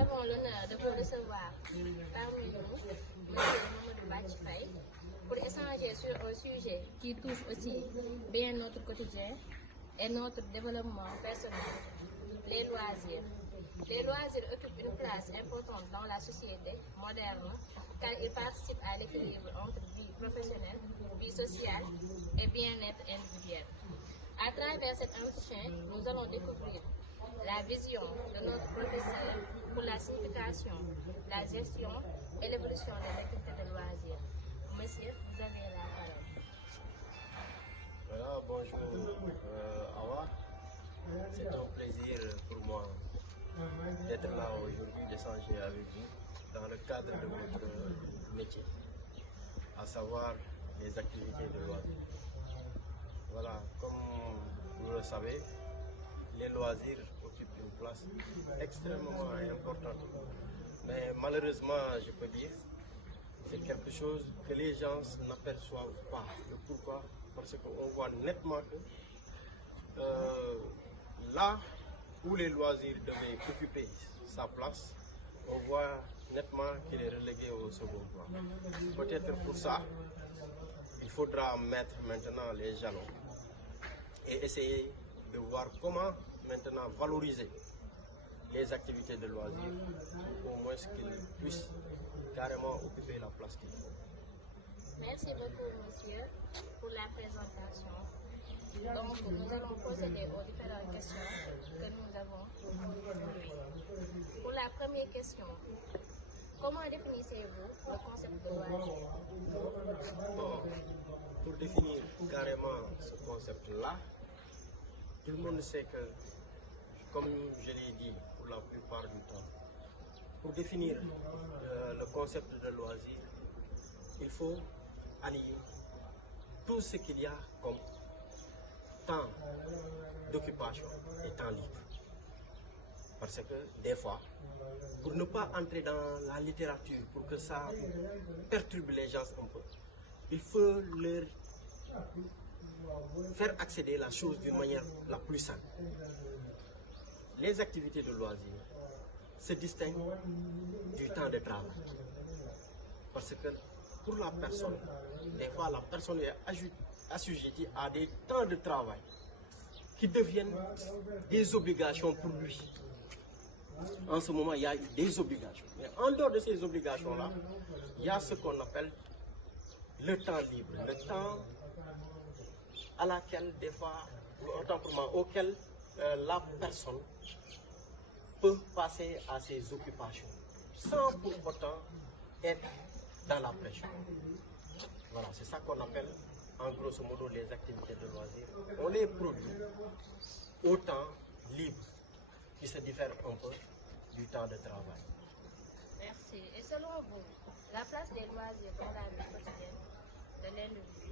avons l'honneur de vous recevoir parmi nous, M. Mamadou Bathie Faye, pour échanger sur un sujet qui touche aussi bien notre quotidien et notre développement personnel, les loisirs. Les loisirs occupent une place importante dans la société moderne car ils participent à l'équilibre entre vie professionnelle, vie sociale et bien-être individuel. À travers cet entretien, nous allons découvrir la vision de notre professeur pour la signification, la gestion et l'évolution des activités de loisirs. Monsieur, vous avez la parole. Voilà, bonjour Awa. C'est un plaisir pour moi d'être là aujourd'hui, d'échanger avec vous dans le cadre de votre métier, à savoir les activités de loisirs. Voilà, comme vous le savez, les loisirs occupent une place extrêmement importante. Mais malheureusement, je peux dire, c'est quelque chose que les gens n'aperçoivent pas. Le pourquoi? Parce qu'on voit nettement que là où les loisirs devaient occuper sa place, on voit nettement qu'il est relégué au second plan. Peut-être pour ça, il faudra mettre maintenant les jalons et essayer de voir comment maintenant valoriser les activités de loisirs, au moins qu'ils puissent carrément occuper la place qu'il faut. Merci beaucoup, monsieur, pour la présentation. Donc, nous allons procéder aux différentes questions que nous avons pour lui. Pour la première question, comment définissez-vous le concept de loisir? Bon, pour définir carrément ce concept-là, tout le monde sait que, comme je l'ai dit pour la plupart du temps, pour définir le concept de loisir, il faut allier tout ce qu'il y a comme temps d'occupation et temps libre. Parce que des fois, pour ne pas entrer dans la littérature, pour que ça perturbe les gens un peu, il faut leur faire accéder la chose d'une manière la plus simple. Les activités de loisirs se distinguent du temps de travail. Parce que pour la personne, des fois la personne est assujettie à des temps de travail qui deviennent des obligations pour lui. En ce moment, il y a des obligations. Mais en dehors de ces obligations-là, il y a ce qu'on appelle le temps libre, le temps à laquelle, des fois, autant pour moi, auquel la personne peut passer à ses occupations sans pour autant être dans la pression. Voilà, c'est ça qu'on appelle en grosso modo les activités de loisirs. On les produit au temps libre qui se diffère un peu du temps de travail. Merci. Et selon vous, la place des loisirs dans la vie quotidienne de l'individu?